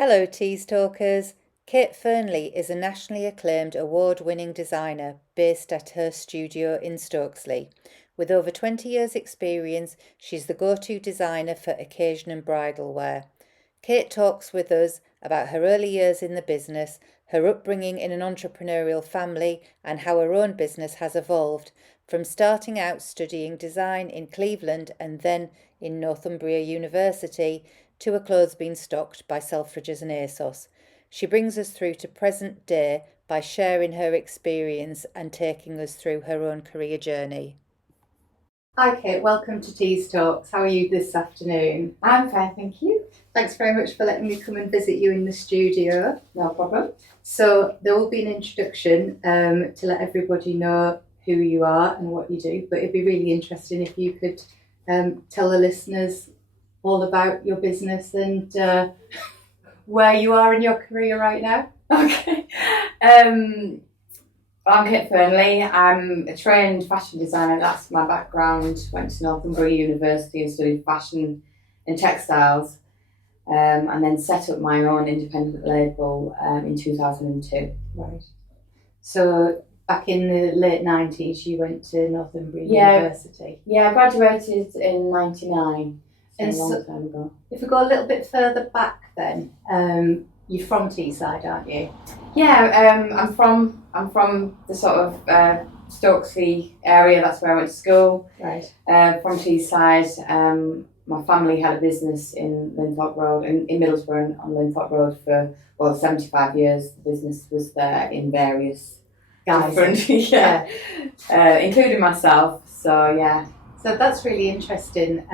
Hello, Teas Talkers. Kate Fearnley is a nationally acclaimed award-winning designer based at her studio in Stokesley. With over 20 years' experience, she's the go-to designer for occasion and bridal wear. Kate talks with us about her early years in the business, her upbringing in an entrepreneurial family, and how her own business has evolved, from starting out studying design in Cleveland and then in Northumbria University, to her clothes being stocked by Selfridges and ASOS. She brings us through to present day by sharing her experience and taking us through her own career journey. Hi Kate, welcome to Teas Talks. How are you this afternoon? I'm fine, thank you. Thanks very much for letting me come and visit you in the studio. No problem. So there will be an introduction to let everybody know who you are and what you do, but it'd be really interesting if you could tell the listeners all about your business and where you are in your career right now. Okay. I'm Kate Fearnley. I'm a trained fashion designer. That's my background. Went to Northumbria University and studied fashion and textiles, and then set up my own independent label in 2002. Right. So back in the late 90s, you went to Northumbria University. Yeah, I graduated in 99. And a long time ago. If we go a little bit further back then, you're from Teesside, aren't you? Yeah, I'm from the sort of Stokesley area. That's where I went to school. Right. From Teesside. My family had a business in Linthorpe Road, in Middlesbrough on Linthorpe Road for 75 years. The business was there in various different, including myself. So yeah. So that's really interesting.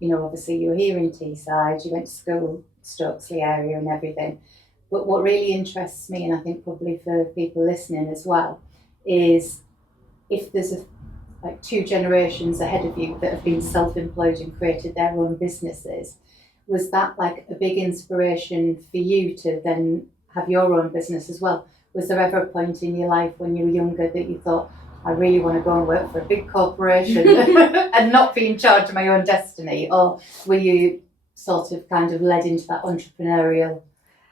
Obviously you were here in Teesside, you went to school, Stokesley area and everything. But what really interests me, and I think probably for people listening as well, is if there's like two generations ahead of you that have been self-employed and created their own businesses, was that like a big inspiration for you to then have your own business as well? Was there ever a point in your life when you were younger that you thought, I really want to go and work for a big corporation and not be in charge of my own destiny? Or were you sort of kind of led into that entrepreneurial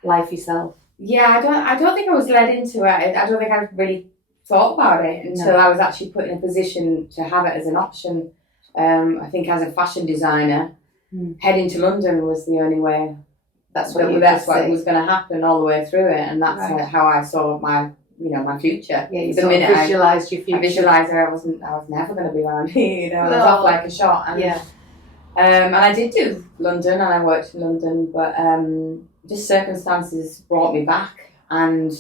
life yourself? Yeah, I don't think I was led into it. I don't think I really thought about it until I was actually put in a position to have it as an option. I think as a fashion designer, heading to London was the only way. That's what was going to happen all the way through it, and that's how I saw my future. Yeah, you visualised your future. I visualised I was never going to be around here, I was off like a shot. And, and I did do London, and I worked in London, but just circumstances brought me back, and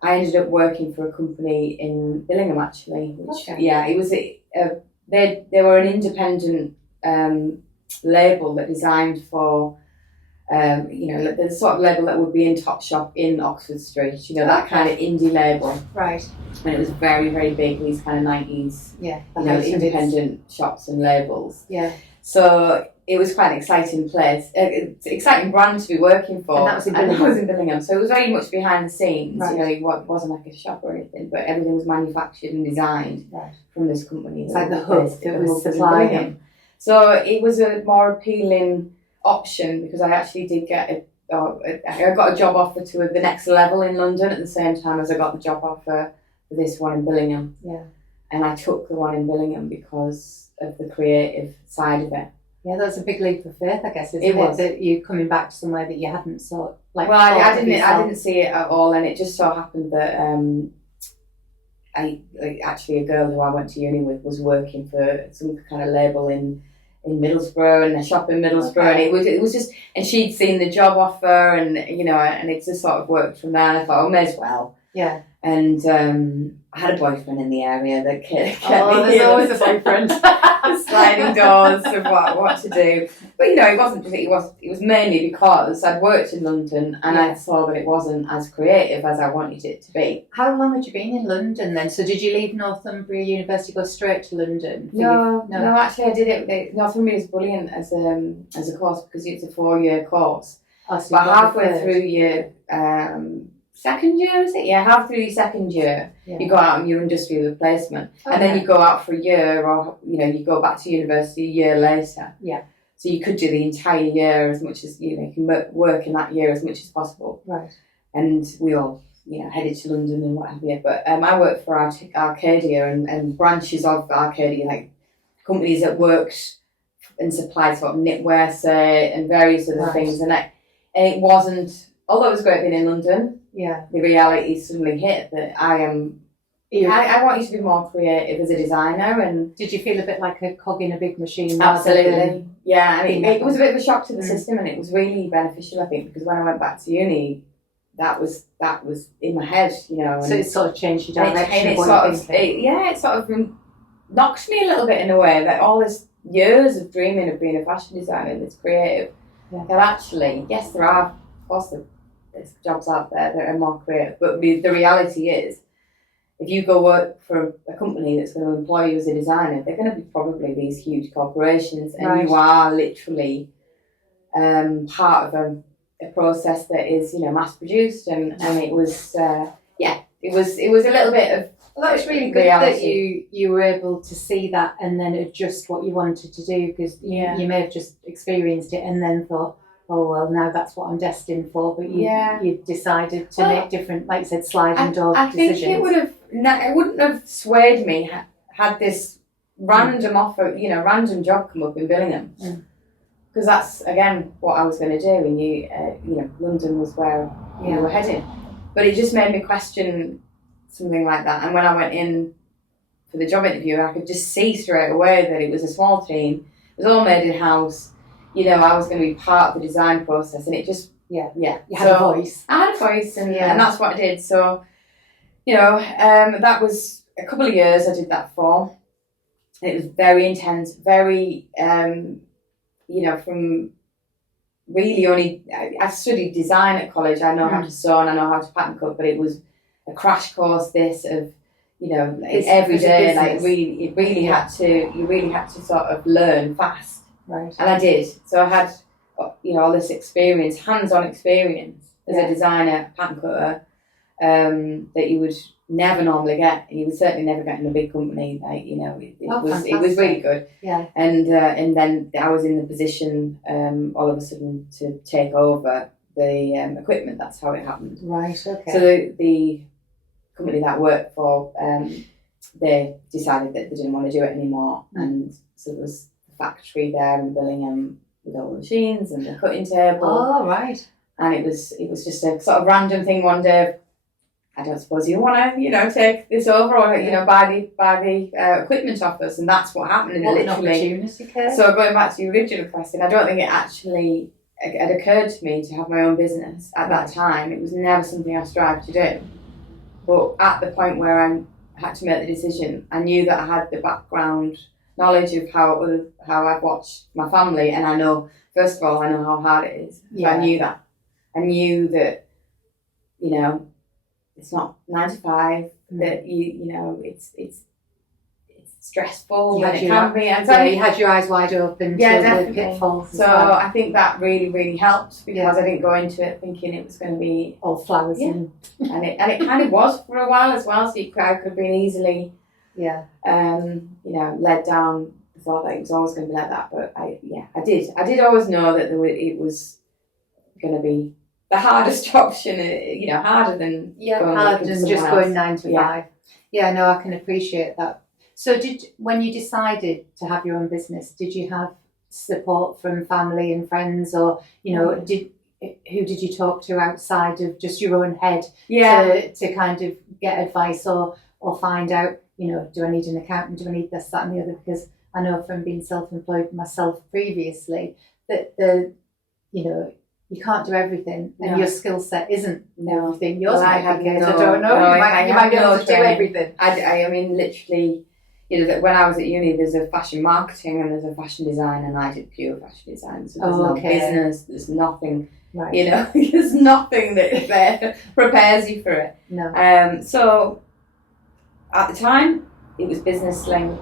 I ended up working for a company in Billingham actually. Which it was they were an independent label that designed for. The sort of label that would be in Topshop in Oxford Street, that kind of indie label. Right. And it was very, very big, these kind of 90s, independent shops and labels. Yeah. So it was quite an exciting place, exciting brand to be working for. And that was in Billingham. Billingham. So it was very much behind the scenes, right. It wasn't like a shop or anything, but everything was manufactured and designed from this company. It's like the hub that was supplying. So it was a more appealing option because I actually did I got a job offer to the next level in London at the same time as I got the job offer for this one in Billingham. Yeah. And I took the one in Billingham because of the creative side of it. Yeah, that's a big leap of faith, I guess, isn't it? That you're coming back to somewhere that you hadn't thought. I didn't see it at all, and it just so happened that actually a girl who I went to uni with was working for some kind of label in Middlesbrough, and a shop in Middlesbrough, and it was just, and she'd seen the job offer, and and it just sort of worked from there. And I thought, may as well. Yeah. And I had a boyfriend in the area that kept there's always a boyfriend. Sliding doors of what to do, but it wasn't. It was mainly because I'd worked in London and I saw that it wasn't as creative as I wanted it to be. How long had you been in London then? So did you leave Northumbria University, go straight to London? No, actually I did it. Northumbria is brilliant as a course because it's a 4-year course. Oh, so but halfway through your second year, is it? Yeah, half through your second year, you go out on your industrial placement, and then you go out for a year, or you go back to university a year later. Yeah. So you could do the entire year as much as, you can work in that year as much as possible. Right. And we all, headed to London and what have you. But I worked for Arcadia and branches of Arcadia, like companies that worked and supplied sort of knitwear, say, and various other things. And it wasn't, although it was great being in London, the reality suddenly hit that I want you to be more creative as a designer. And did you feel a bit like a cog in a big machine? Absolutely, yeah. And it was a bit of a shock to the system, and it was really beneficial, I think, because when I went back to uni, that was in my head, And so it sort of changed your direction. It sort of knocked me a little bit in a way that all this years of dreaming of being a fashion designer that's creative, that actually, yes, there are, of course, there's jobs out there that are more creative, but the reality is, if you go work for a company that's going to employ you as a designer, they're going to be probably these huge corporations, and you are literally part of a process that is, mass produced, and it was, it was a little bit of. Well, that was really good that you were able to see that and then adjust what you wanted to do, because you may have just experienced it and then thought, oh well, now that's what I'm destined for. But you decided to make different, like you said, sliding door decisions. I think it wouldn't have swayed me had this random offer, random job come up in Billingham, because that's again what I was going to do. And London was where we were heading, but it just made me question something like that. And when I went in for the job interview, I could just see straight away that it was a small team. It was all made in house. I was going to be part of the design process, and it just you had a voice. I had a voice, and that's what I did. So that was a couple of years I did that for. It was very intense, very from really only I studied design at college. I know how to sew and I know how to pattern cut, but it was a crash course every day, like you really had to sort of learn fast. Right. And I did. So I had all this experience, hands-on experience as a designer, pattern cutter, that you would never normally get, and you would certainly never get in a big company. It was really good. Yeah. And then I was in the position all of a sudden to take over the equipment. That's how it happened. Right. Okay. So the company that I worked for, they decided that they didn't want to do it anymore, and so there was the factory there in Billingham with all the machines and the cutting table. Oh, right. And it was just a sort of random thing one day. I don't suppose you want to, take this over, or buy the equipment off us, and that's what happened. What an opportunity. So going back to your original question, I don't think it actually had occurred to me to have my own business at that time. It was never something I strived to do. But at the point where I had to make the decision, I knew that I had the background knowledge of how I've watched my family, and I know, first of all, I know how hard it is. So I knew that. I knew that, it's not 9 to 5, that it's stressful, and it can be. And you had your eyes wide open to the pitfalls. So I think that really, really helped, because I didn't go into it thinking it was going to be all flowers and it kind of was for a while as well. So I could have been easily led down the thought that it was always going to be like that. But I did always know that it was going to be the hardest option. Harder than going 9 to 5. Yeah, no, I can appreciate that. So when you decided to have your own business, did you have support from family and friends, or who did you talk to outside of just your own head to kind of get advice or find out, do I need an accountant, do I need this, that and the other? Because I know from being self-employed myself previously that you can't do everything, and your skill set isn't everything. Yours might be good. I don't know. You might be able to do everything. I mean, literally, that when I was at uni, there's a fashion marketing and there's a fashion design, and I did pure fashion design. So there's no business. There's nothing. Right. There's nothing that prepares you for it. No. So at the time, it was Business Link,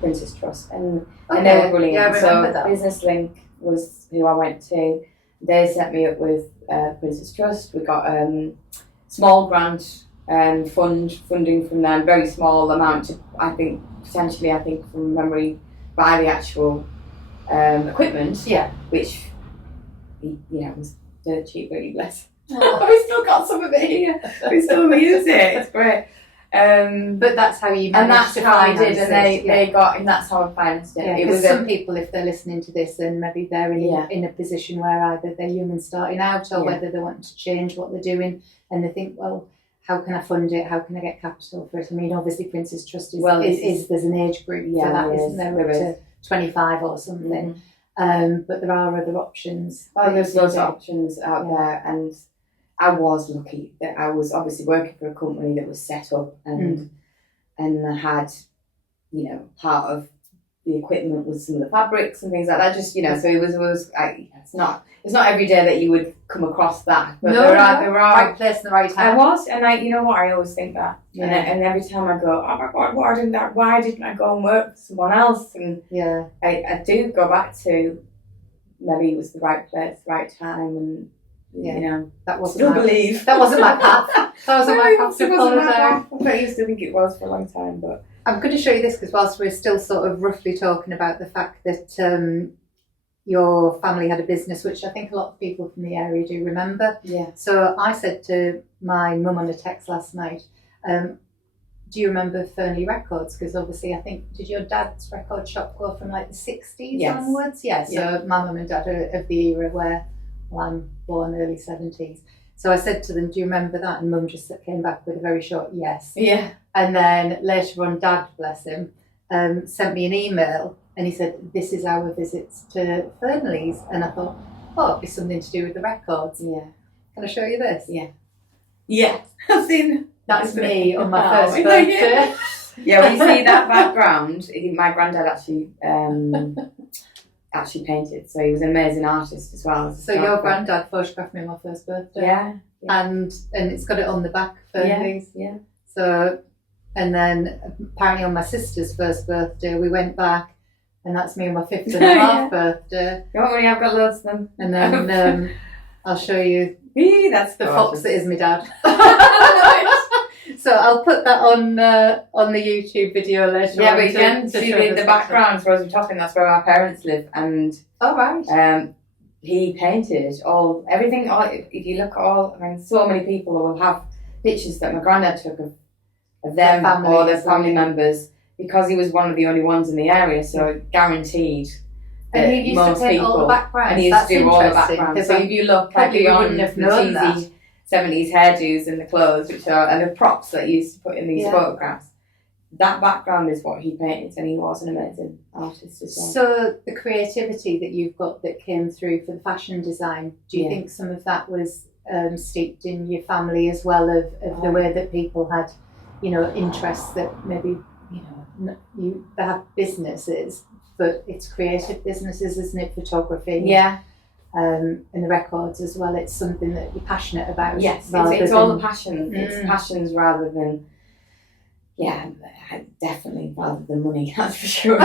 Princess Trust, and they were brilliant. Yeah, I remember that. Business Link was who I went to. They set me up with Princess Trust. We got small grant funding from them, very small amount. I think from memory, buy the actual equipment, which was dirt cheap, really, bless. We still got some of it here. We still use it. It's great. But that's how you managed to finance it. And that's how I did, and they got, and that's how I financed it. Yeah, because some people, if they're listening to this, and maybe they're in a position where either they're young and starting out, or whether they want to change what they're doing, and they think, well, how can I fund it? How can I get capital for it? I mean, obviously, Prince's Trust is there's an age group for that, isn't there? Up to 25 or something. But there are other options. Oh, there's lots of options out there, and I was lucky that I was obviously working for a company that was set up and had, part of the equipment was some of the fabrics and things like that. Just, so it was it's not every day that you would come across that. But there are right place and the right time. I was, and I always think that. Yeah. And every time I go, oh my God, why didn't I go and work for someone else? And I do go back to maybe it was the right place, the right time, and that wasn't still believe that wasn't my path. That wasn't my path to follow there. I used to think it was for a long time, but I'm going to show you this because whilst we're still sort of roughly talking about the fact that your family had a business, which I think a lot of people from the area do remember. Yeah. So I said to my mum on a text last night, do you remember Fearnley Records? Because obviously I think, did your dad's record shop go from like the 60s onwards? Yeah, so my mum and dad are of the era where, well, I'm born early 70s. So I said to them, do you remember that? And mum just came back with a very short yes. Yeah. And then later on, dad, bless him, sent me an email and he said, this is our visits to Fearnley's. And I thought, it'd be something to do with the records. Yeah. Can I show you this? Yeah. Yeah. I've seen. That's me on my first birthday. Yeah, when you see that background, my granddad actually painted, so he was an amazing artist as well. So your granddad photographed me on my first birthday. Yeah. And it's got it on the back, Fearnley's. Yeah. So, and then apparently on my sister's first birthday, we went back, and that's me on my 5th and a half birthday. Don't worry, I've got loads of them. And then I'll show you that's the fox that is my dad. So I'll put that on the YouTube video later. Yeah, but you can see the background for us we're talking. That's where our parents live, and he painted everything. If you look so many people will have pictures that my granddad took of them or their family members because he was one of the only ones in the area. So guaranteed. And he used to paint all the backgrounds. And he used to do all the backgrounds. So if you look beyond the cheesy 70s hairdos and the clothes, and the props that he used to put in these photographs, that background is what he painted, and he was an amazing artist as well. So the creativity that you've got that came through for the fashion design, do you think some of that was steeped in your family as well, of the way that people had, interests that maybe, they have businesses, but it's creative businesses, isn't it? Photography. Yeah. And the records as well. It's something that you're passionate about. Yes, it's all the passion. It's passions rather than, definitely rather than money. That's for sure.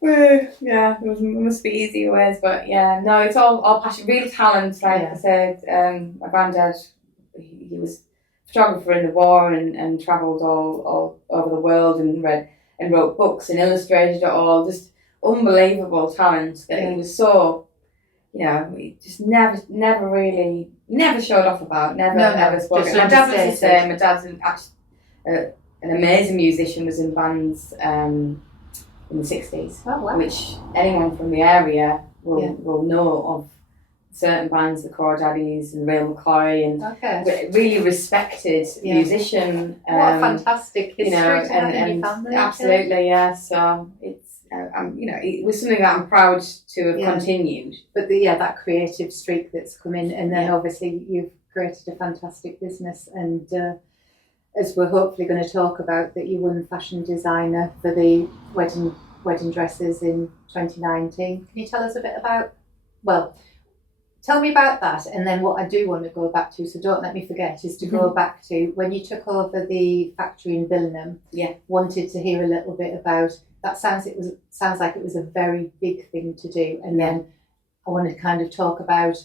There must be easier ways, but it's all passion, real talent. Like I said, my granddad, he was a photographer in the war and travelled all over the world and read and wrote books and illustrated it all. Just unbelievable talent that he was so, he just never showed off about, never spoke. My dad was the same. My dad's an amazing musician, was in bands in the 60s, which anyone from the area will know of. Certain bands, the Crawdaddies and Real McCoy, and really respected musician. What a fantastic history to have in your family. Absolutely, So it's it was something that I'm proud to have continued. But that creative streak that's come in, and then obviously you've created a fantastic business, and as we're hopefully going to talk about, that you won fashion designer for the wedding dresses in 2019. Can you tell us a bit about? Tell me about that, and then what I do want to go back to, so don't let me forget, is to go back to when you took over the factory in Billingham. Yeah. Wanted to hear a little bit about that. Sounds like it was a very big thing to do, and then I want to kind of talk about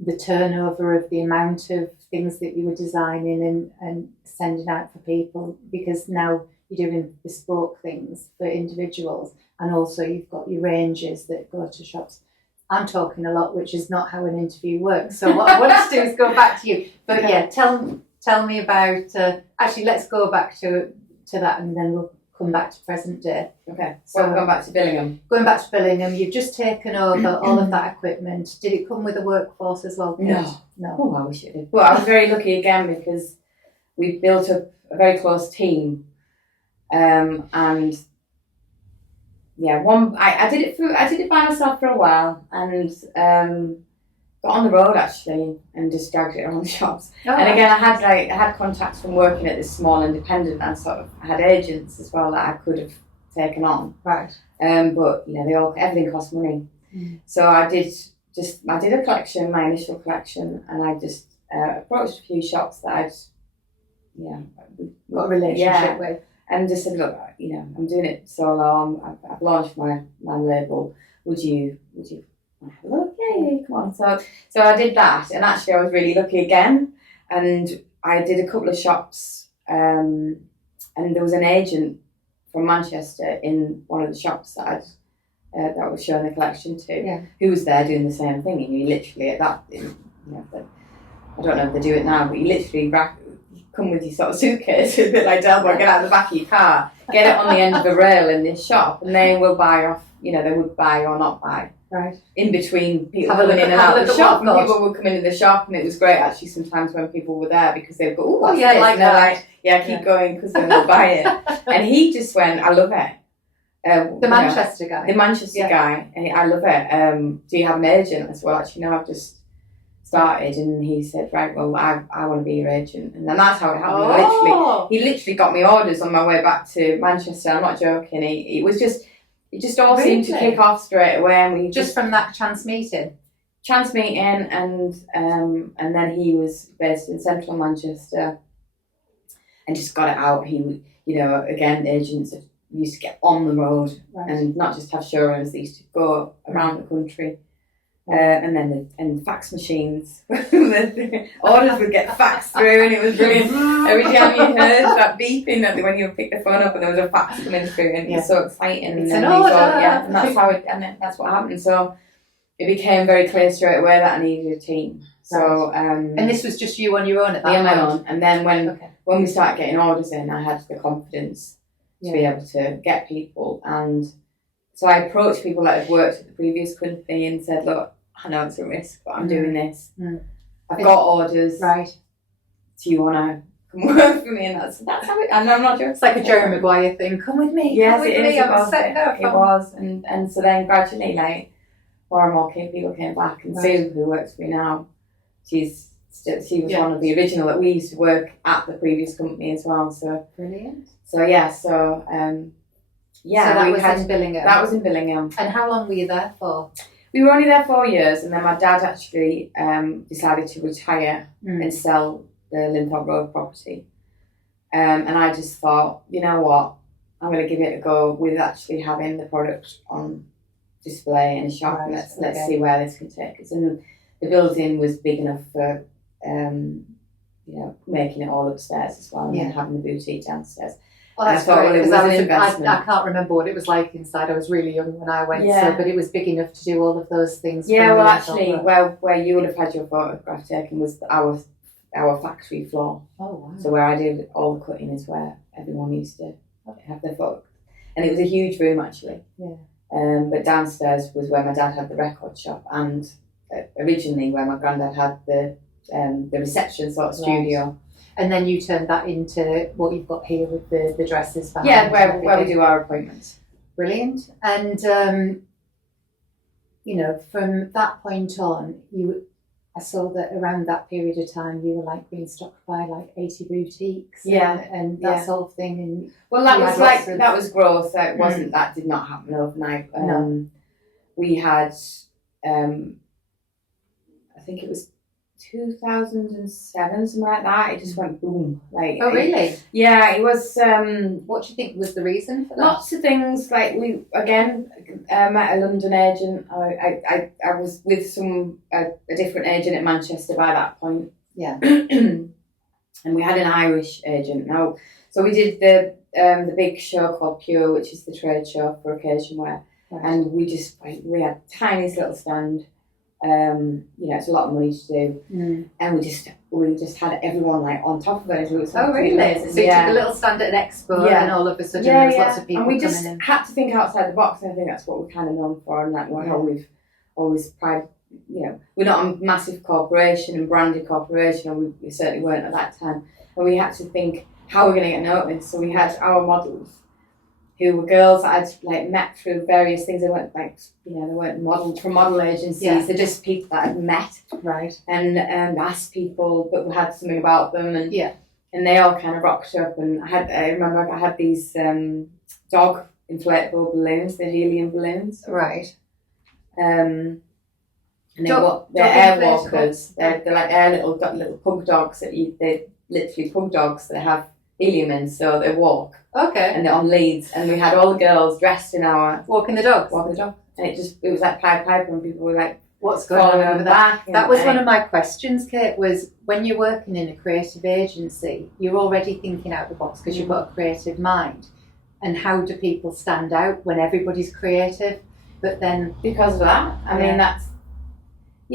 the turnover of the amount of things that you were designing and sending out for people, because now you're doing bespoke things for individuals, and also you've got your ranges that go to shops. I'm talking a lot, which is not how an interview works. So what I want to do is go back to you. But yeah, tell me about. Actually, let's go back to that, and then we'll come back to present day. Okay. So going back to Billingham. Going back to Billingham, you've just taken over all of that equipment. Did it come with a workforce as well, Kate? No. Oh, I wish it did. Well, I was very lucky again because we built up a very close team, and yeah, I did it by myself for a while, and got on the road actually and just dragged it around the shops. And again, I had contacts from working at this small independent, and sort of I had agents as well that I could have taken on. Right. But everything costs money. So I did a collection, my initial collection, and I just approached a few shops that I'd got a relationship with. And just said, look, I'm doing it solo. I've launched my label. Would you look? Yeah, come on. So I did that, and actually I was really lucky again. And I did a couple of shops, and there was an agent from Manchester in one of the shops that I was showing the collection to, who was there doing the same thing. And you literally I don't know if they do it now, but you literally come with your sort of suitcase, a bit like Delboy, get out the back of your car, get it on the end of a rail in this shop, and they will buy off, they would buy or not buy. Right. In between people coming in and out of the shop, and people would come into the shop, and it was great actually sometimes when people were there because they would go, oh yeah, like that. Keep going because then they'll buy it. And he just went, I love it. The Manchester guy. The Manchester guy, and I love it. Do you have an agent? I said, well, actually, no, I've just started. And he said, right, well, I want to be your agent. And then that's how it happened. He literally got me orders on my way back to Manchester. I'm not joking. It just all seemed to kick off straight away. And we just from that chance meeting, and then he was based in central Manchester and just got it out. He, again, agents used to get on the road and not just have showrooms. They used to go around the country. And then fax machines. The orders would get faxed through, and it was brilliant. Every time you heard that beeping, that when you would pick the phone up and there was a fax coming through, and it was so exciting. It's an order. And that's how that's what happened. So it became very clear straight away that I needed a team. So and this was just you on your own at that point. On my own. And then when we started getting orders in, I had the confidence to be able to get people. And so I approached people that had worked at the previous company and said, look, I know it's a risk, but I'm doing this. I've got orders. Right. Do you want to come work for me? And that's how it. And I'm not joking. It's like a Jerry Maguire thing. Come with me. Yes, come with me. It was, and so then gradually, like more and more people came back, and Sue, who works for me now, she was one of the original that we used to work at the previous company as well. So brilliant. So so that was in Billingham. That was in Billingham. And how long were you there for? We were only there 4 years, and then my dad actually decided to retire and sell the Linthorpe Road property. And I just thought, you know what, I'm going to give it a go with actually having the product on display in a shop. Right, and let's see where this can take us. And the building was big enough for, making it all upstairs as well, and then having the boutique downstairs. Well, that's great, because I can't remember what it was like inside. I was really young when I went, but it was big enough to do all of those things. Yeah, well, actually, where you would have had your photograph taken was our factory floor. Oh, wow. So where I did all the cutting is where everyone used to have their photo. And it was a huge room, actually. Yeah. But downstairs was where my dad had the record shop, and originally where my granddad had the reception sort of studio. And then you turned that into what you've got here with the dresses behind. Yeah, where we do our appointments. Brilliant. And, from that point on, I saw that around that period of time you were like being stocked by like 80 boutiques. And that sort of thing. And well, that was growth. It wasn't, that did not happen overnight. No. We had, I think it was 2007, something like that. It just went boom. Like, oh, really? It was. What do you think was the reason for that? Lots of things. Like we again met a London agent. I was with a different agent at Manchester by that point. Yeah. and we had an Irish agent. Now, so we did the big show called Pure, which is the trade show for occasion wear, and we had tiniest little stand. It's a lot of money to do, and we just had everyone like on top of it. Oh, really? So you took a little stand at an expo, and all of a sudden there was lots of people coming in. And we just had to think outside the box, and I think that's what we're kind of known for, and like how we've always prided. We're not a massive corporation and branded corporation, or we certainly weren't at that time. And we had to think how we're going to get noticed. So we had our models, who were girls that I'd like met through various things. They weren't they weren't modelled from model agencies. Yeah. They're just people that I'd met, right? And asked people, but we had something about them, and they all kind of rocked up. And I remember I had these dog inflatable balloons, the helium balloons, right? And they're air walkers. They're like little pug dogs they're literally pug dogs that have helium in, so they walk. Okay. And they're on leads, and we had all the girls dressed in our walking the dog, and it was like Pied Piper, and people were like, "What's going on over there?" That was one of my questions, Kate. Was when you're working in a creative agency, you're already thinking out the box because you've got a creative mind, and how do people stand out when everybody's creative? But then because of that, I mean that's. Do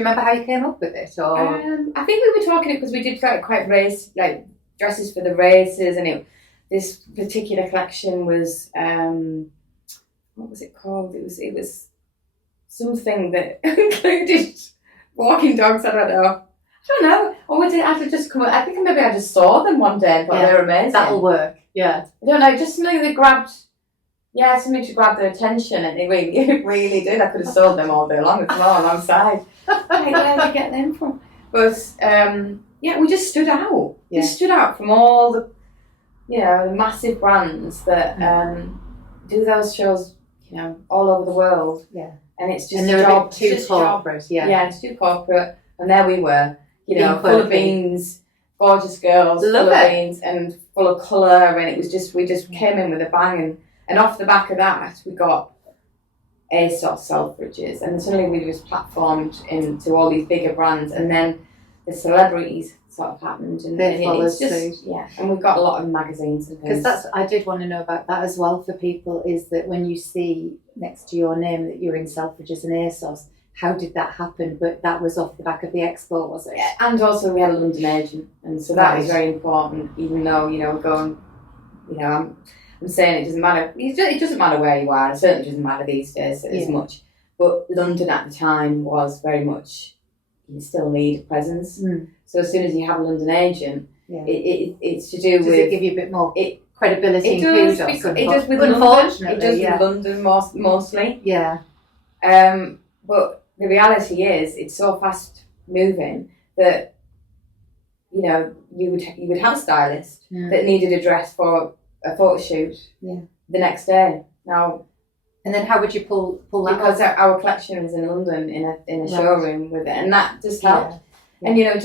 you remember how you came up with it? Or I think we were talking because we did quite race like dresses for the races, and this particular collection was what was it called? It was something that included walking dogs. I don't know. Or I had just come. I think maybe I just saw them one day and thought they were amazing. That'll work. Yeah. I don't know. Just something that grabbed. Yeah, something to grab their attention, and it really did. I could have sold them all day long. It's all alongside. Where did you get them from? But we just stood out. Yeah. We stood out from all the, the massive brands that do those shows, all over the world. Yeah. And it's just and they're a bit too corporate. Yeah, it's too corporate. And there we were, full of beans, gorgeous girls, full of beans, and full of colour. And it was just we came in with a bang. And off the back of that, we got ASOS, Selfridges, and suddenly we just platformed into all these bigger brands, and then the celebrities sort of happened, and it's just and we've got a lot of magazines and things. Because I did want to know about that as well for people, is that when you see next to your name that you're in Selfridges and ASOS, how did that happen? But that was off the back of the expo, was it? Yeah, and also we had a London agent, and so that was very important, even though we're going, I'm saying it doesn't matter. It doesn't matter where you are. It certainly doesn't matter these days as much. But London at the time was very much, you still need a presence. So as soon as you have a London agent, it's to do with... Does it give you a bit more credibility and kudos? It does with London. It does with London mostly. Yeah. But the reality is, it's so fast moving that, you would have a stylist that needed a dress for a photo shoot the next day. Now, and then how would you pull that? Because our collection was in London in a showroom with it, and that just helped. Yeah. And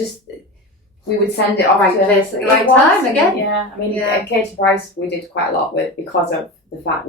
we would send it off to place at the right time again. Yeah, I mean, Kate Price we did quite a lot with because of the fact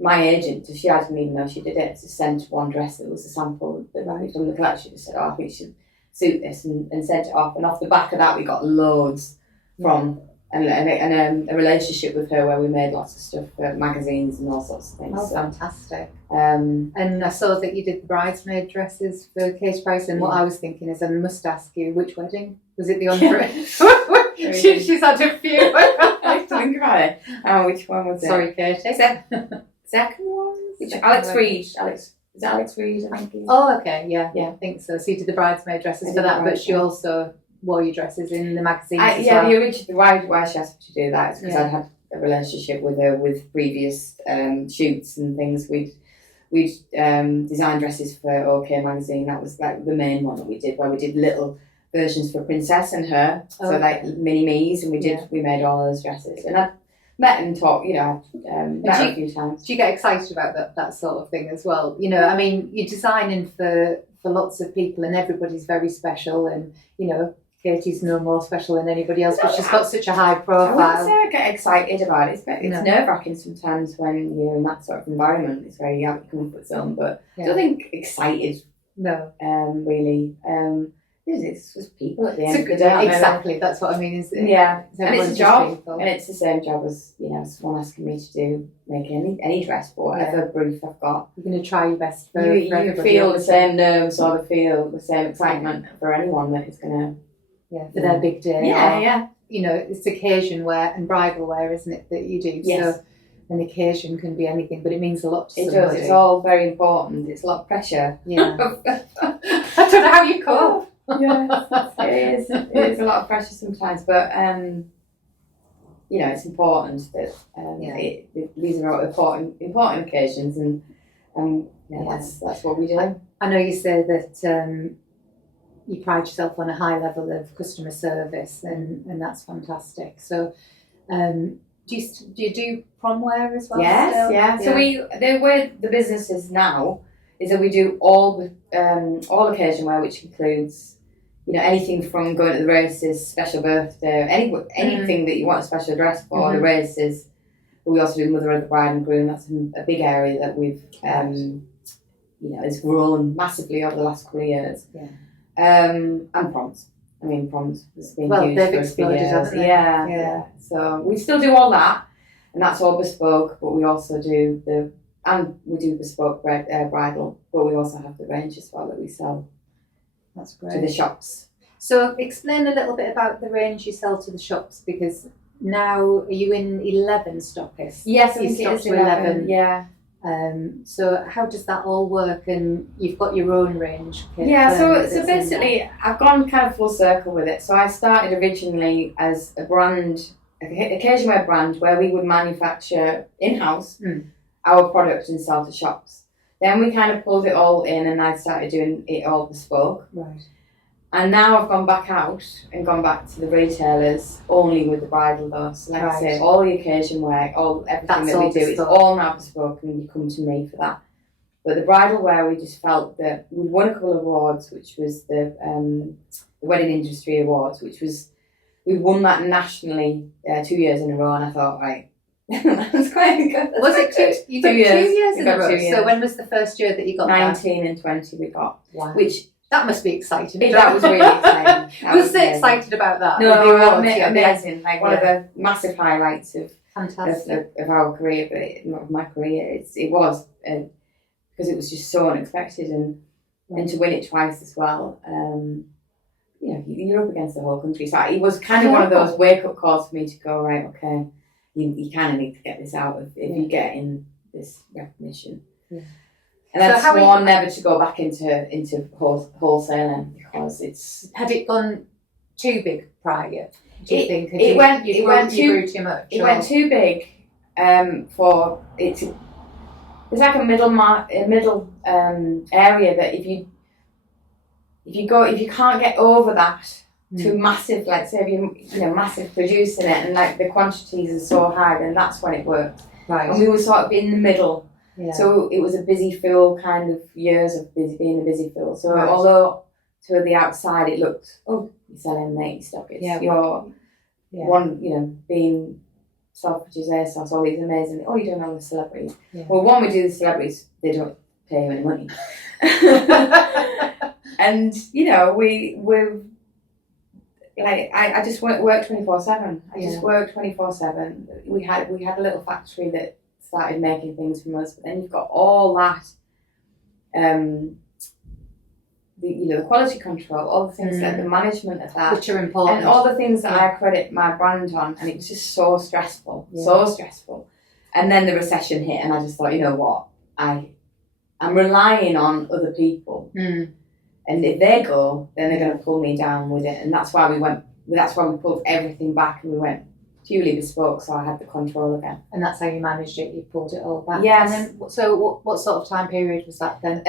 my agent, she hadn't even know she did it, just sent one dress that was a sample from the collection. Just said, I think you should suit this, and sent it off. And off the back of that, we got loads from. And a relationship with her where we made lots of stuff for magazines and all sorts of things. Oh, fantastic. And I saw that you did the bridesmaid dresses for Kate Price, and what I was thinking is I must ask you, which wedding? Was it the on She's had a few. I have to think about it. Which one was it? Sorry, Kate. Second one? Alex Reed. Is it Alex Reed? I think. Oh, okay. Yeah, I think so. So you did the bridesmaid dresses for that, but she also... wore your dresses in the magazines as well. The original why she asked me to do that is because I'd had a relationship with her with previous shoots and things. We'd designed dresses for OK magazine. That was like the main one that we did, where we did little versions for Princess and her, so like mini me's, and we made all those dresses. And I met and talked, met her a few times. Do you get excited about that sort of thing as well? I mean, you're designing for lots of people, and everybody's very special, and Katie's no more special than anybody else, but she's got such a high profile. I wouldn't say I get excited about it. It's nerve-wracking sometimes when you're in that sort of environment. It's very out of your comfort zone, but I don't think excited. No. Really. It's just people at the end of the day. Exactly, that's what I mean. Is it? Yeah, and it's a job, people. and it's the same job as someone asking me to do, make any dress for whatever brief I've got. You're going to try your best for you feel the same nerves or feel the same excitement for anyone that is going to for their big day. Yeah. It's occasion wear and bridal wear, isn't it, that you do? Yes. So an occasion can be anything, but it means a lot to somebody. It does. It's all very important. It's a lot of pressure. Yeah. I don't know how you cope. Yeah, it is. It is a lot of pressure sometimes, but it's important that these are important occasions, and that's what we do. I know you say that you pride yourself on a high level of customer service, and that's fantastic. So, do you do prom wear as well? Yes, still? yeah. So the way the business is now is that we do all occasion wear, which includes anything from going to the races, special birthday, anything that you want a special dress for, the races. But we also do mother of the bride and groom. That's a big area that we've it's grown massively over the last couple of years. Yeah. And proms. I mean, proms has been huge they've for us for exploded, years. haven't they? Yeah. So we still do all that, and that's all bespoke. But we also do bespoke bridal. But we also have the range as well that we sell. That's great. To the shops. So explain a little bit about the range you sell to the shops, because now are you in 11 stockists? Yes, you stock to 11. Yeah. So how does that all work? And you've got your own range. So basically, I've gone kind of full circle with it. So I started originally as a brand, occasion wear brand, where we would manufacture in-house our product and sell to shops. Then we kind of pulled it all in, and I started doing it all bespoke. Right. And now I've gone back out and gone back to the retailers only with the bridal though. So like I say, all the occasion wear, everything that we do, it's all now bespoke, and you come to me for that. But the bridal wear, we just felt that we won a couple of awards, which was the Wedding Industry Awards, which was, we won that nationally 2 years in a row, and I thought, right, that's quite good. Was it two? You got 2 years in a row. So when was the first year that you got 19 and 20 we got. Wow. Which that must be exciting. That was really exciting. I was so excited about that. No, amazing. Like one of the massive highlights of our career, but of my career, it was because it was just so unexpected, and to win it twice as well. You're up against the whole country, so it was kind of one of those wake up calls for me to go, right, okay. You kind of need to get this out if you get in this recognition. Yeah. And I've sworn never to go back into wholesaling, because it's... Had it gone too big prior, do you think? It went too much? It went too big for it to... There's like a middle area that if you can't get over that, too massive, like say if you're massive producing it, and like the quantities are so high, then that's when it worked. Right. And we were sort of in the middle. Yeah. So it was a busy fill kind of years of being a busy fill. So although to the outside it looked, you're selling mate stock, you're being Selfridges, ASOS, all these amazing, you're doing all the celebrities. Yeah. Well, when we do the celebrities, they don't pay you any money. And we've like I just worked 24/7. I just worked 24/7. We had a little factory that started making things from us, but then you've got all that, the quality control, all the things that the management of that, which are important, and all the things that I credit my brand on, and it was just so stressful. And then the recession hit, and I just thought, you know what, I'm relying on other people. And if they go, then they're going to pull me down with it. And that's why we pulled everything back, and we went purely bespoke, so I had the control again. And that's how you managed it, you pulled it all back? Yes. And then, so what sort of time period was that then?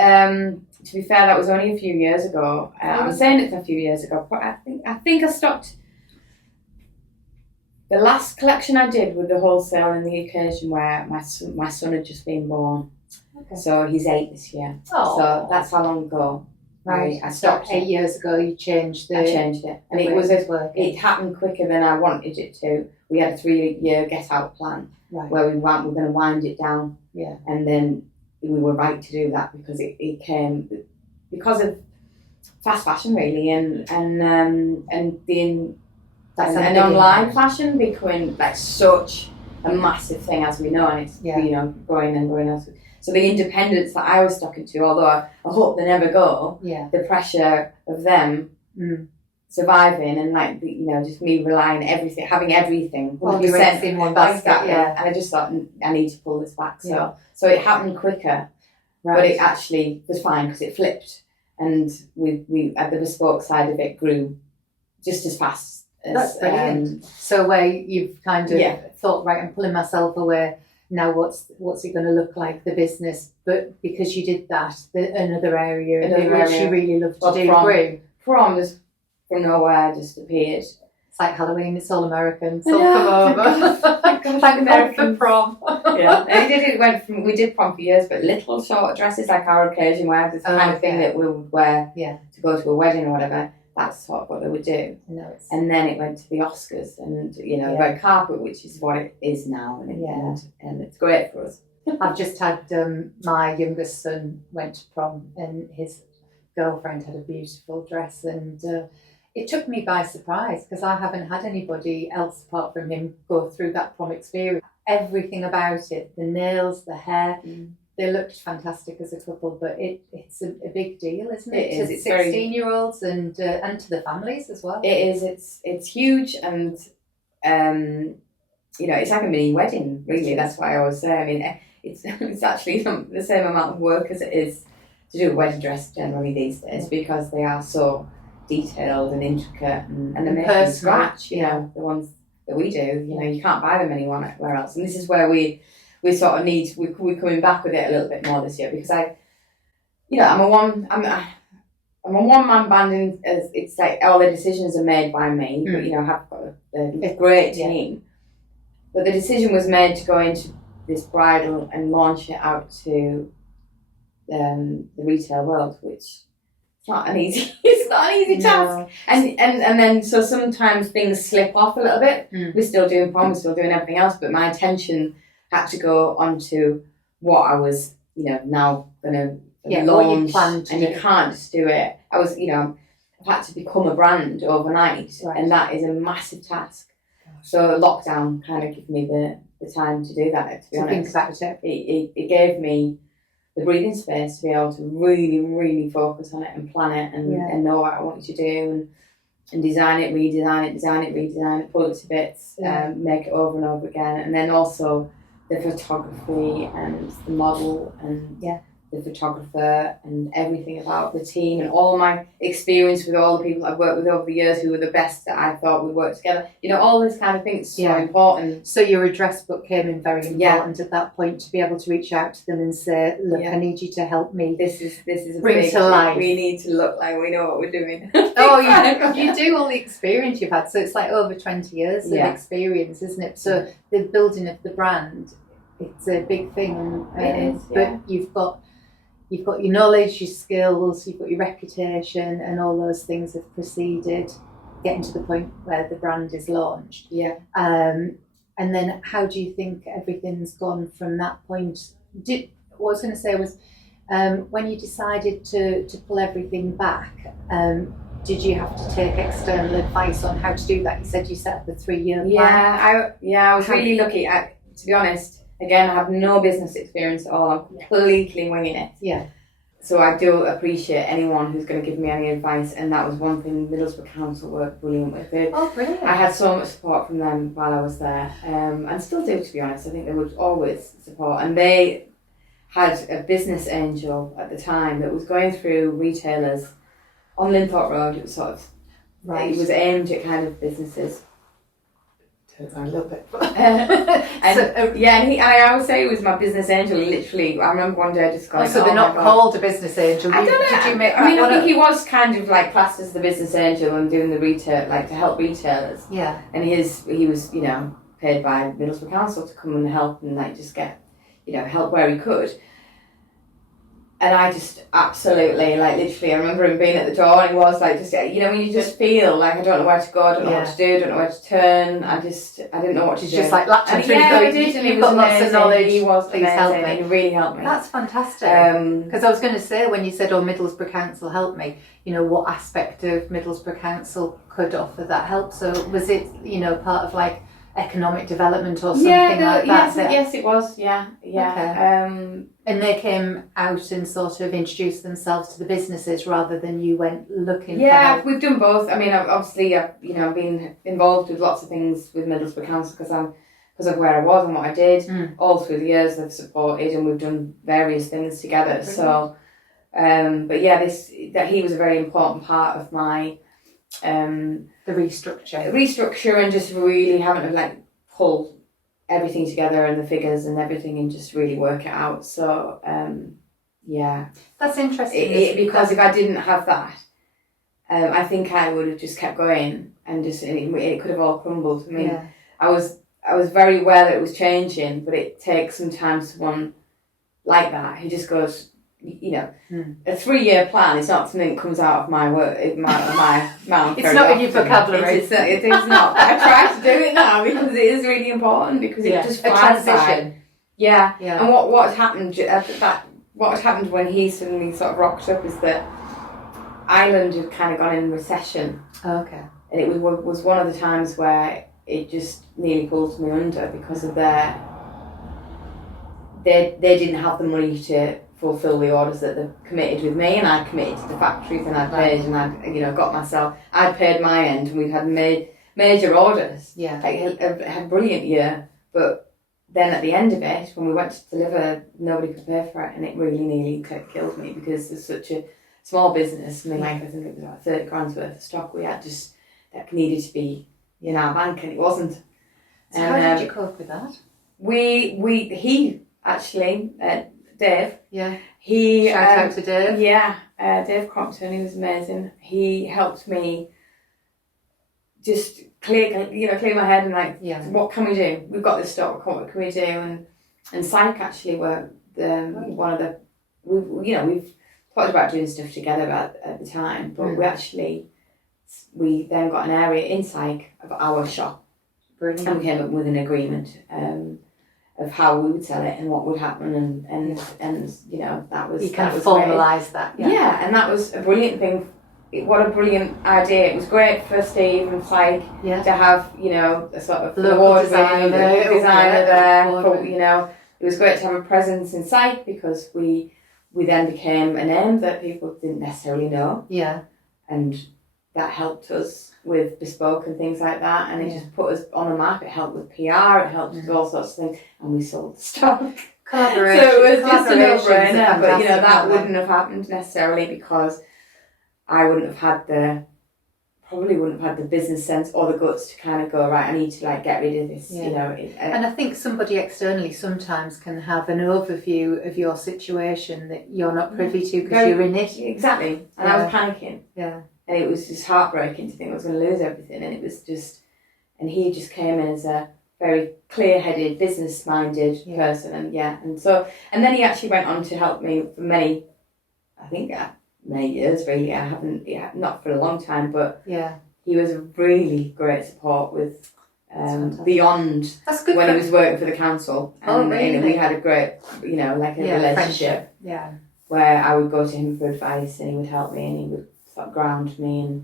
To be fair, that was only a few years ago. I was saying it for a few years ago. I think I stopped. The last collection I did with the wholesale and the occasion wear, my son had just been born. Okay. So he's 8 this year. Oh. So that's how long ago. Right. I stopped. 8 years ago you changed I changed it. And it happened quicker than I wanted it to. We had a 3-year get out plan where we're going to wind it down. Yeah. And then we were right to do that, because it came because of fast fashion really, and the That's and online fashion becoming like such a massive thing, as we know, and it's growing and growing. So the independents that I was talking to, although I hope they never go, the pressure of them surviving and like just me relying everything, having everything 100% in one basket, exactly. And I just thought I need to pull this back. So it happened quicker, but it actually was fine because it flipped, and we at the bespoke side of it grew just as fast. That's brilliant. So where you've kind of thought, right, I'm pulling myself away now, what's it going to look like, the business? But because you did that, another area which you really love to do grew. From nowhere just appeared. It's like Halloween, it's all American. It's all come over. Thank God for prom. And we did prom for years, but little short dresses like our occasion wear, this kind of thing that we would wear to go to a wedding or whatever. That's sort of what they would do. And then it went to the Oscars and red carpet, which is what it is now, and it's great for us. I've just had my youngest son went to prom, and his girlfriend had a beautiful dress, and it took me by surprise because I haven't had anybody else apart from him go through that prom experience. Everything about it, the nails, the hair, they looked fantastic as a couple, but it's a big deal, isn't it? It is. It's 16-year-olds and to the families as well. It is. It's huge, and it's like a mini wedding, really. That's why I always say. I mean, it's actually the same amount of work as it is to do a wedding dress generally these days, because they are so detailed and intricate, and they're made from scratch. The ones that we do, you can't buy them anywhere else. And this is where we sort of we're coming back with it a little bit more this year, because I'm a one-man band, and it's like all the decisions are made by me, but I have got a great team. But the decision was made to go into this bridal and launch it out to the retail world, which it's not an easy task. And then so sometimes things slip off a little bit. We're still doing prom, we're still doing everything else, but my attention had to go onto what I was now gonna launch, and you can't just do it. I was I've had to become a brand overnight, and that is a massive task. So lockdown kind of gave me the time to do that, to be honest. It gave me the breathing space to be able to really, really focus on it and plan it and know what I wanted to do and design it, redesign it, pull it to bits, make it over and over again. And then also the photography and the model and the photographer and everything about the team and all my experience with all the people I've worked with over the years who were the best that I thought would work together. All this kind of thing is so important. So your address book came in very important at that point, to be able to reach out to them and say, look, I need you to help me. This is a bring big to life. We need to look like we know what we're doing. You do all the experience you've had. So it's like over 20 years of experience, isn't it? So the building of the brand, it's a big thing. It is, but you've got your knowledge, your skills, you've got your reputation, and all those things have preceded getting to the point where the brand is launched. And then how do you think everything's gone from that point? What I was going to say was, when you decided to pull everything back, did you have to take external advice on how to do that? You said you set up a 3-year plan. I was really lucky. To be honest, again, I have no business experience at all. I'm completely winging it. So I do appreciate anyone who's going to give me any advice, and that was one thing Middlesbrough Council worked brilliant with. Brilliant. I had so much support from them while I was there, and still do, to be honest. I think they would always support, and they had a business angel at the time that was going through retailers on Linthorpe Road. It was sort of it was aimed at kind of businesses. I love it. And I would say it was my business angel. Literally, I remember one day just going. So they're not called a business angel. I don't know. I think he was kind of like classed as the business angel and doing the retail, like to help retailers. And he was paid by Middlesbrough Council to come and help and like just get help where he could. And I just absolutely, like, literally, I remember him being at the door and he was like, just, you know, when you just feel like, I don't know where to go, I don't know what to do, I don't know where to turn, I didn't know what to do. Just like latching through. Yeah, I did, and he was got lots of knowledge. He was Please amazing, help me. and he really helped me. That's fantastic. Because I was going to say, when you said, Middlesbrough Council helped me, you know, what aspect of Middlesbrough Council could offer that help? So was it, you know, part of like economic development or something like that? Yes, it was. Yeah. Okay. And they came out and sort of introduced themselves to the businesses rather than you went looking for help? We've done both. I mean, obviously, I've been involved with lots of things with Middlesbrough Council because of where I was and what I did. All through the years they've supported, and we've done various things together. Brilliant. So, that he was a very important part of my the restructure and just really having to like pull everything together and the figures and everything and just really work it out. So that's interesting. Because if I didn't have that, I think I would have just kept going and just it could have all crumbled. I mean, I was very aware that it was changing, but it takes some time to someone like that who just goes, you know, a 3-year plan is not something that comes out of my word, my mouth. It's not in your vocabulary. It is not. But I try to do it now because it is really important because it just flies by. Yeah. And what happened when he suddenly sort of rocked up is that Ireland had kind of gone in recession. Oh, okay. And it was one of the times where it just nearly pulled me under because of they didn't have the money to fulfill the orders that they committed with me, and I'd committed to the factories and I'd paid and I'd paid my end, and we'd had major orders. Yeah. Like had a brilliant year, but then at the end of it, when we went to deliver, nobody could pay for it, and it really nearly killed me because there's such a small business. I mean, I think it was about 30 grand's worth of stock we had just that needed to be in our bank, and it wasn't. So how did you cope with that? He actually, Dave. Yeah. He shout out to Dave. Yeah, Dave Crompton. He was amazing. He helped me just clear my head and what can we do? We've got this stock. What can we do? And Psych actually were one of the we've talked about doing stuff together at the time, but we then got an area in Psych of our shop. Brilliant. And we came up with an agreement of how we would sell it and what would happen, and that was you can formalise that. Yeah, and that was a brilliant thing. What a brilliant idea! It was great for Steve and Psych to have a sort of local designer there. It was great to have a presence in Psych because we then became a name that people didn't necessarily know. Yeah, and that helped us with bespoke and things like that, and it just put us on the map. It helped with PR, it helped with all sorts of things, and we sold the stock. Collaboration. So it was just a no-brainer, but that wouldn't have happened necessarily because I wouldn't have had the business sense or the guts to kind of go, right, I need to get rid of this, and I think somebody externally sometimes can have an overview of your situation that you're not privy to because you're in it. Exactly, and I was panicking. Yeah. And it was just heartbreaking to think I was going to lose everything, and it was just, and he just came in as a very clear-headed, business-minded person, and then he actually went on to help me for many years, really. I haven't, not for a long time, but he was a really great support with beyond when he was working for the council, and we had a great, relationship, friendship. where I would go to him for advice, and he would help me, and he would ground me,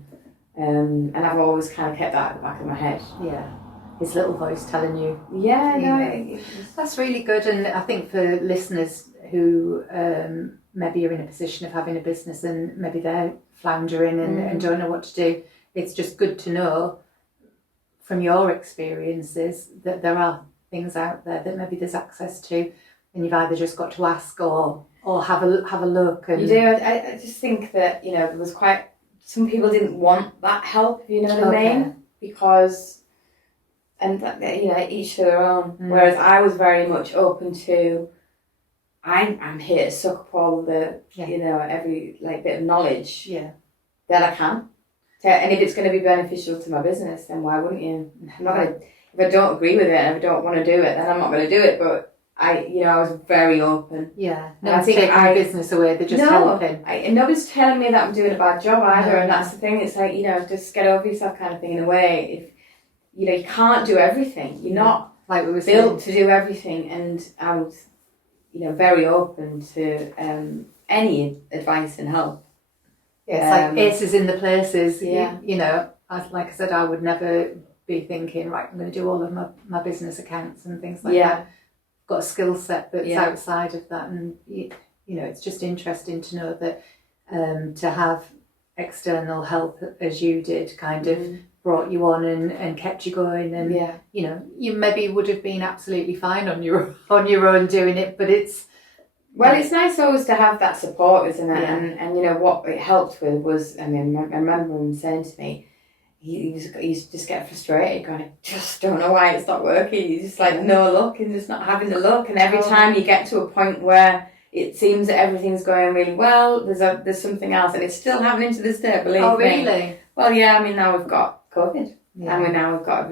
and I've always kind of kept that at the back of my head. Yeah, his little voice telling you. That's really good, and I think for listeners who maybe are in a position of having a business and maybe they're floundering and don't know what to do, it's just good to know from your experiences that there are things out there that maybe there's access to, and you've either just got to ask or have a look. And you do. I just think that there was some people didn't want that help. You know what I mean? Because each to their own. Whereas I was very much open to. I'm here to suck up all the every bit of knowledge that I can. And if it's going to be beneficial to my business, then why wouldn't you? I'm not going to. If I don't agree with it and if I don't want to do it, then I'm not going to do it. But I was very open. Yeah, And no one's taking the business away, they're just helping. And nobody's telling me that I'm doing a bad job either, No. and that's the thing. It's like, just get over yourself kind of thing in a way. If you can't do everything, you're not like we were built to do everything, and I was, very open to any advice and help. Yeah, it's like aces in the places. Yeah. Like I said, I would never be thinking, right, I'm going to do all of my business accounts and things like Yeah. that. I've got a skill set that's outside of that, and it's just interesting to know that to have external help as you did kind of brought you on and kept you going, and you maybe would have been absolutely fine on your own doing it, but it's nice always to have that support, isn't it? Yeah. And what it helped with was, I remember him saying to me, he used to just get frustrated, going, I just don't know why it's not working. He's just like, no luck, and just not having the luck. And every time you get to a point where it seems that everything's going really well, there's something else, and it's still happening to this day, believe me. Oh, really? Well, yeah, now we've got COVID, and we've got,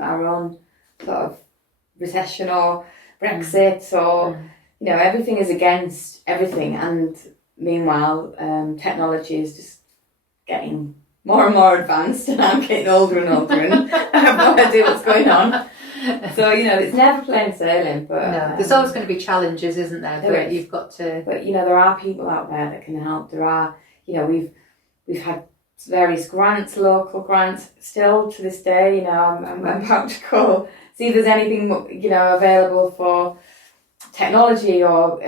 our own sort of recession or Brexit or, everything is against everything, and meanwhile, technology is just getting more and more advanced, and I'm getting older and older, and I have no idea what's going on. So, it's never plain sailing, but... No, there's always going to be challenges, isn't there? But you've got to... But, there are people out there that can help. There are, we've had various grants, local grants, still to this day, I'm about to go see if there's anything, available for technology or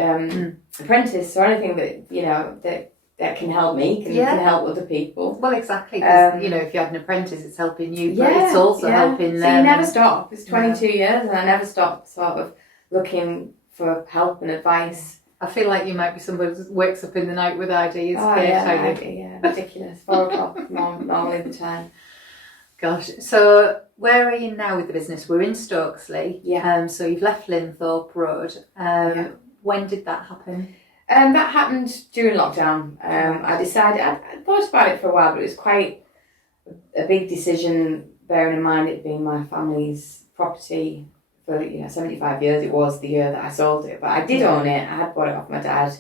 apprentice or anything that that can help me, can help other people. Well, exactly, because, if you had an apprentice, it's helping you, but it's also helping them. So you never stop. It's 22 years, and I never stop sort of looking for help and advice. I feel like you might be somebody who wakes up in the night with ideas. Ridiculous. 4 o'clock, normally the time. Gosh, so where are you now with the business? We're in Stokesley. Yeah. So you've left Linthorpe Road. When did that happen? That happened during lockdown. I decided, I thought about it for a while, but it was quite a big decision, bearing in mind it being my family's property for 75 years. It was the year that I sold it, but I did own it. I had bought it off my dad.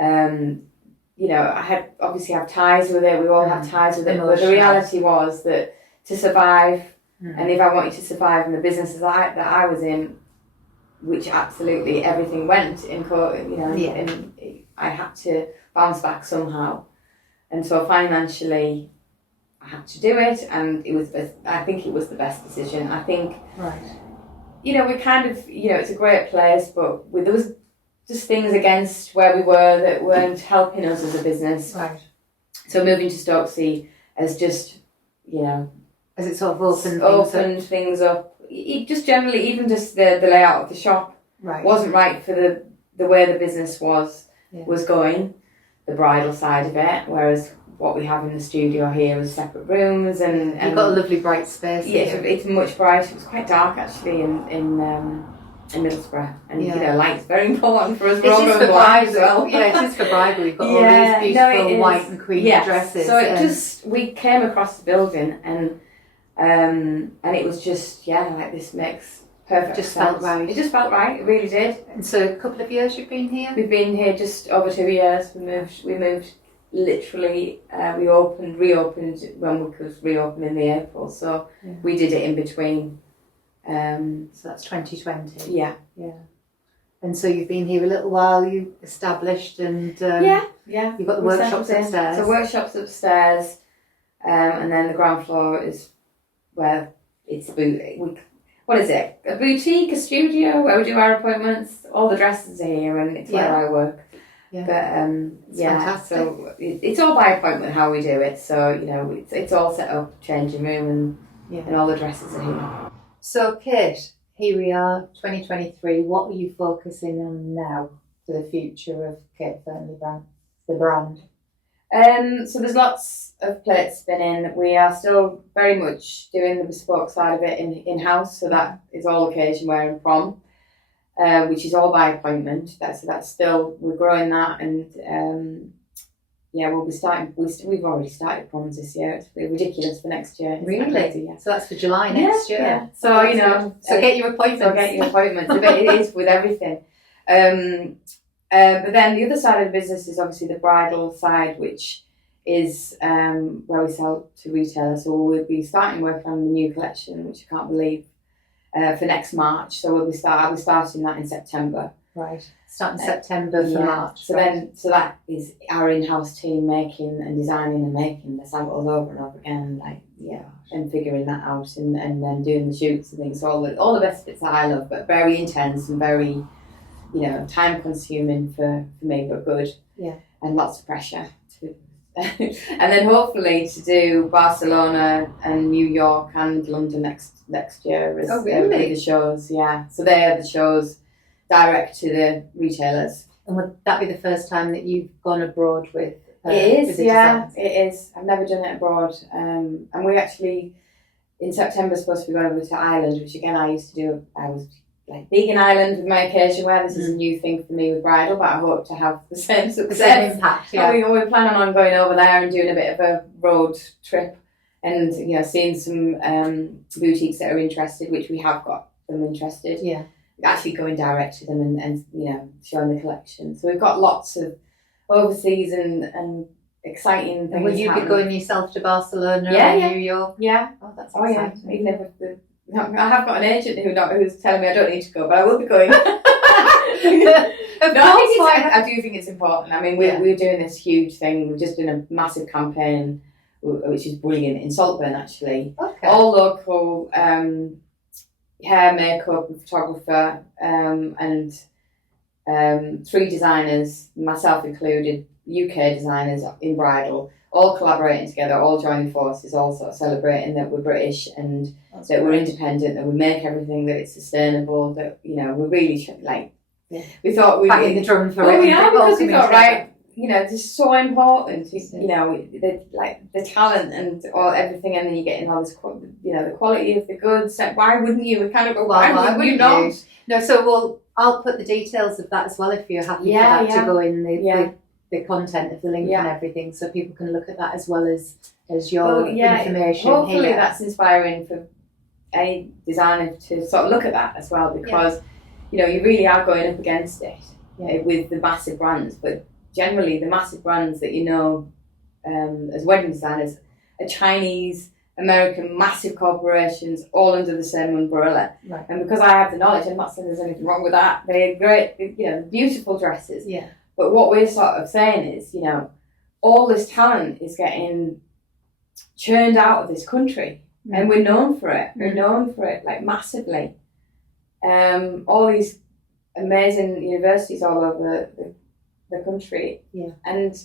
I had obviously have ties with it. We all have ties with it, but the reality was that to survive, and if I wanted to survive in the businesses that I was in, which absolutely everything went in court, and I had to bounce back somehow, and so financially I had to do it, and I think it was the best decision. I think, we kind of, it's a great place, but there was just things against where we were that weren't helping us as a business. Right. So moving to Stokesley has just, as it sort of opened things up. It just generally, even just the layout of the shop wasn't right for the way the business was going, the bridal side of it, whereas what we have in the studio here is separate rooms, and you've got a lovely bright space. Yeah, it's much brighter. It was quite dark actually in Middlesbrough, and light's very important for us. It is for bridal as well. Yeah, it is for bridal. We've got all these beautiful white and cream dresses. So we came across the building, and it was just like, this makes perfect sense. Felt right. It just felt right. It really did. And so a couple of years you've been here? We've been here just over 2 years. We moved literally. We reopened when we could reopen in the April. So we did it in between. So that's 2020. Yeah. And so you've been here a little while. You established, and you've got the workshops upstairs. So workshops upstairs, and then the ground floor is where it's what is it? A boutique, a studio where we do our appointments. All the dresses are here, and it's where I work. Yeah. But fantastic. So it's all by appointment how we do it. So it's all set up, changing room, and all the dresses are here. So Kate, here we are, 2023. What are you focusing on now for the future of Kate Fearnley brand, the brand? So there's lots of plates spinning. We are still very much doing the bespoke side of it in-house. So that is all occasion wear and prom, which is all by appointment. That's still, we're growing that, and we'll be starting. We've already started proms this year. It's ridiculous for next year. Really? Yeah. So that's for July next year. Yeah. So so get your appointments. It is with everything. But then the other side of the business is obviously the bridal side, which is where we sell to retailers. So we'll be starting working on the new collection, which I can't believe, for next March. So I'll be starting that in September. Right, starting September for March. So so that is our in-house team making and designing and making the samples over and over again, and figuring that out and then doing the shoots and things. So all the best bits that I love, but very intense and very, time consuming for me, but good. Yeah. And lots of pressure to and then hopefully to do Barcelona and New York and London next year as the shows. Yeah. So they are the shows direct to the retailers. And would that be the first time that you've gone abroad with? It is, designs? It is. I've never done it abroad, and we actually in September supposed to be going over to Ireland, which again I used to do. I was like big in Ireland with my occasion wear. This is a new thing for me with bridal, but I hope to have the same success. The same impact. Yeah. We're planning on going over there and doing a bit of a road trip, and seeing some boutiques that are interested, which we have got them interested. Yeah. Actually going direct to them and showing the collection. So we've got lots of overseas and exciting things. And will you be going yourself to Barcelona or New York? Yeah. Oh, that's exciting. Yeah. Even if I have got an agent who's telling me I don't need to go, but I will be going. I do think it's important. I mean, we're doing this huge thing. We've just done a massive campaign, which is brilliant, in Saltburn actually. Okay. All local. Hair, makeup, and photographer, and 3 designers, myself included, UK designers in bridal, all collaborating together, all joining forces, all sort of celebrating that we're British and we're independent, that we make everything, that it's sustainable, that we're really we thought we'd banging the drum for it. We are, because we thought this is so important. The talent and everything, and then you're getting all this, the quality of the goods. Why wouldn't you? We kind of go, why wouldn't you not? No, so I'll put the details of that as well if you're happy for that to go in the content of the link and everything, so people can look at that as well as your information. Hopefully here. That's inspiring for any designer to sort of look at that as well, because you really are going up against it with the massive brands, but generally the massive brands that as wedding designers are Chinese, American, massive corporations, all under the same umbrella. Right. And because I have the knowledge, I'm not saying there's anything wrong with that, they're great, beautiful dresses. Yeah. But what we're sort of saying is, all this talent is getting churned out of this country, and we're known for it. We're known for it massively. All these amazing universities all over the country, and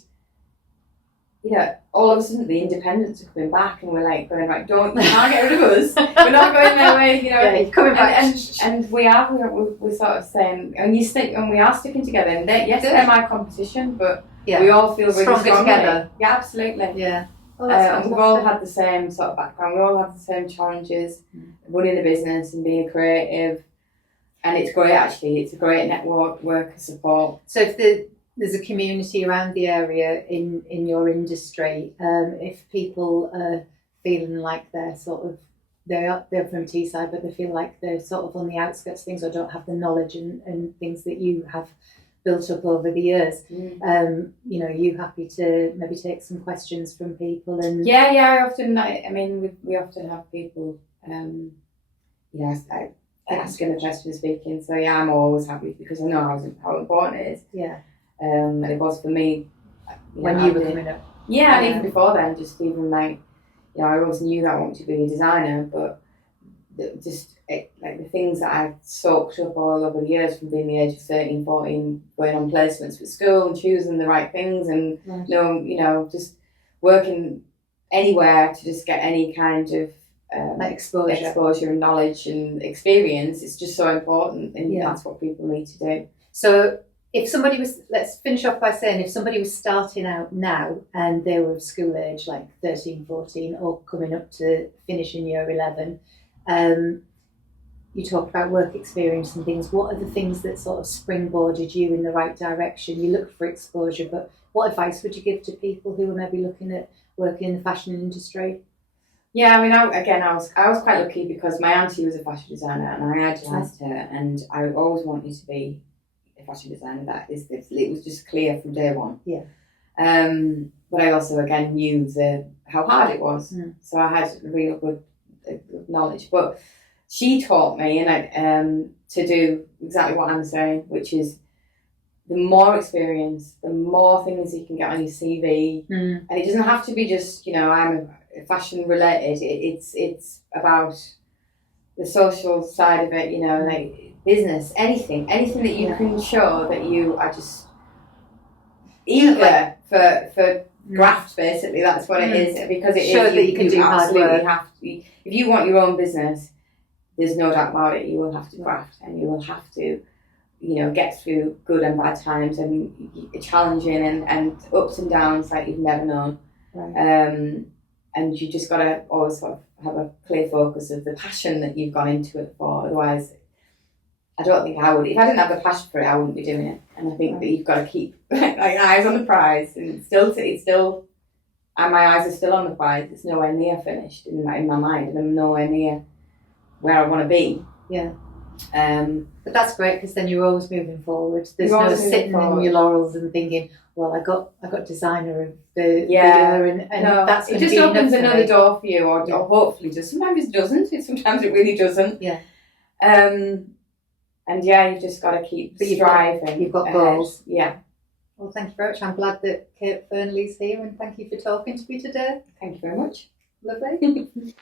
all of a sudden the independents are coming back, and we're going right, you can't get rid of us. We're not going their way, coming back. And we're sort of saying, and we are sticking together. And they're my competition, but we all feel really stronger strongly together. Yeah, absolutely. Yeah. And we've all had the same sort of background. We all have the same challenges, running a business and being creative. And it's great, actually. It's a great network, work and support. So if there's a community around the area in your industry, if people are feeling like they're from Teesside, but they feel like they're sort of on the outskirts of things, or don't have the knowledge and things that you have built up over the years, you happy to maybe take some questions from people? And we often have people asking the question, speaking, so I'm always happy, because I know how important it is. And it was for me when you were coming up. And even before then, just even I always knew that I wanted to be a designer, but the things that I've soaked up all over the years, from being the age of 13, 14, going on placements with school and choosing the right things, and just working anywhere to just get any kind of exposure and knowledge and experience. It's just so important, and that's what people need to do. So if somebody was, let's finish off by saying, if somebody was starting out now and they were of school age, like 13, 14, or coming up to finishing year 11, you talk about work experience and things. What are the things that sort of springboarded you in the right direction? You look for exposure, but what advice would you give to people who are maybe looking at working in the fashion industry? Yeah, I mean, I was quite lucky because my auntie was a fashion designer and I idolised her, and I always wanted to be a fashion designer. It was just clear from day one. Yeah. But I also again knew how hard it was, so I had real good knowledge. But she taught me, and to do exactly what I'm saying, which is the more experience, the more things you can get on your CV, and it doesn't have to be just I'm a fashion related. It's about the social side of it, like business, anything that you can show that you are just eager for graft. Basically, that's what it is, because it show is. That you can do absolutely have to. If you want your own business, there's no doubt about it. You will have to graft, and you will have to, get through good and bad times and challenging and ups and downs like you've never known. Right. And you just got to always sort of have a clear focus of the passion that you've gone into it for. Otherwise, I don't think I would. If I didn't have the passion for it, I wouldn't be doing it. And I think that you've got to keep eyes on the prize. And it's still, and my eyes are still on the prize. It's nowhere near finished in my mind, and I'm nowhere near where I want to be. Yeah. But that's great, because then you're always moving forward. There's no sitting in your laurels and thinking, well, I got designer of the year, and no, that's it just opens another door for you, or hopefully does. Sometimes it doesn't. Sometimes it really doesn't. Yeah. And you've just got to keep striving. You've got goals. Yeah. Well, thank you very much. I'm glad that Kate Fearnley's here, and thank you for talking to me today. Thank you very much. Lovely.